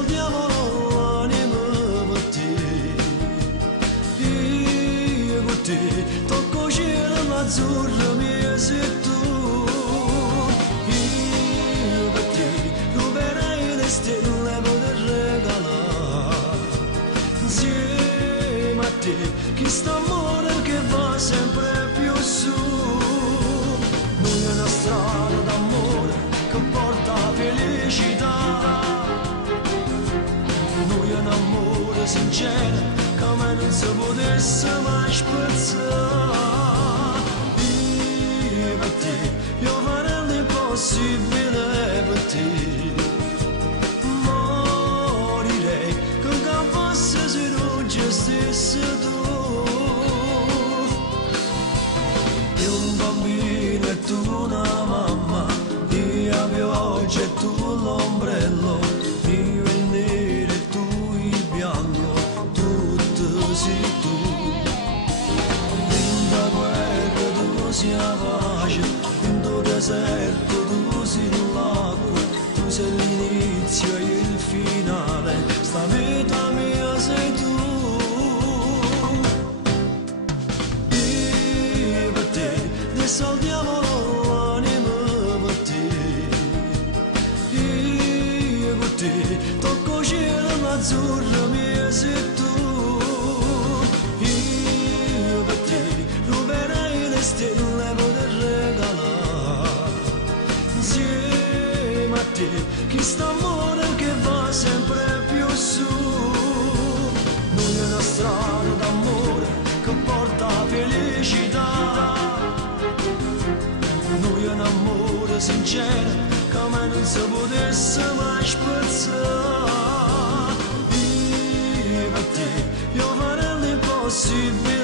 al diavolo l'anima per te. Io con te tocco cielo azzurro mio sei tu. Io per te ruberai le stelle per regalare. Insieme a te chi sta amore che va sempre più su. Noi è una strada d'amore che porta felicità. Noi è un amore sincero che mai non si potesse mai spezzare. Io per te, io farei l'impossibile per te. Morirei con che fosse se non gestissi tu. Io un bambino e tu una mamma, io la pioggia e tu l'ombrello, io il nero e tu il bianco, tutto sei tu. In da guerra tu sei la pace, in tuo deserto tu sei l'acqua, tu sei l'inizio e il finale, sta vita mia sei tu. Io per te, adesso al diavolo l'anima per te. Io con te tocco cielo azzurro mio sei tu. Io per te ruberai le stelle per regalare. Insieme a te chi sta amore che va sempre più su. Noi è una strada d'amore che porta felicità. Noi è un amore sincero che mai non si potesse mai spezzare. Io per te, io farei l'impossibile